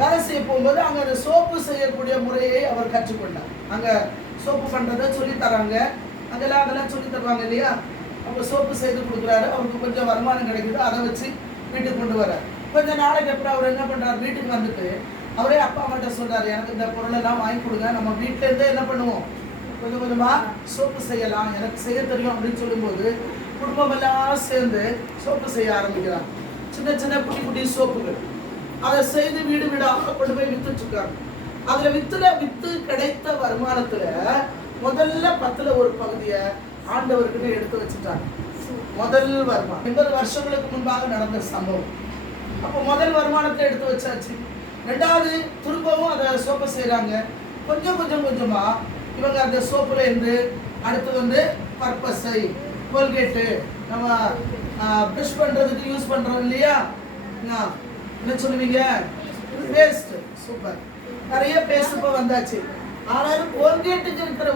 வேலை செய்ய போகும்போது அங்கே அந்த சோப்பு செய்யக்கூடிய முறையை அவர் கற்றுக்கொண்டார். அங்கே சோப்பு பண்ணுறதை சொல்லி தராங்க, அங்கெல்லாம் அதெல்லாம் சொல்லி தருவாங்க இல்லையா. அப்போ சோப்பு செய்து கொடுக்குறாரு, அவருக்கு கொஞ்சம் வருமானம் கிடைக்குது, அதை வச்சு வீட்டுக்கு கொண்டு வர. கொஞ்சம் நாளைக்கு அப்புறம் அவர் என்ன பண்ணுறாரு, வீட்டுக்கு வந்துட்டு அவரே அப்பா அம்மாட்ட சொல்கிறாரு, எனக்கு இந்த பொருளெல்லாம் வாங்கி கொடுங்க, நம்ம வீட்டிலேருந்தே என்ன பண்ணுவோம், கொஞ்சம் கொஞ்சமாக சோப்பு செய்யலாம், எனக்கு செய்ய தெரியும் அப்படின்னு சொல்லும்போது குடும்பம் எல்லாம் சேர்ந்து சோப்பு செய்ய ஆரம்பிக்கிறாங்க. சின்ன சின்ன குட்டி குட்டி சோப்புகள் அதை செய்து வீடு வீடாக கொண்டு போய் வித்துட்ருக்காங்க. அதில் வித்து கிடைத்த வருமானத்தில் முதல்ல 10ல் ஒரு பகுதியை ஆண்டவர்கிட்ட எடுத்து வச்சுட்டாங்க. முதல் வருமானம் 80 வருஷங்களுக்கு முன்பாக நடந்த சம்பவம். அப்போ முதல் வருமானத்தை எடுத்து வச்சாச்சு. ரெண்டாவது திரும்பவும் அதை சோப்பை செய்கிறாங்க. கொஞ்சமாக இவங்க அந்த சோப்புல இருந்து அடுத்து பர்பஸை, கோல்கேட்டு, நம்ம ப்ரஷ் பண்ணுறதுக்கு யூஸ் பண்ணுறோம் இல்லையா, என்ன சொல்லுவீங்க, பேஸ்ட். சூப்பர், நிறைய பேஸ்ட் இப்போ வந்தாச்சு. ஆனாலும் கோல்கேட்டுக்கு இருக்கிற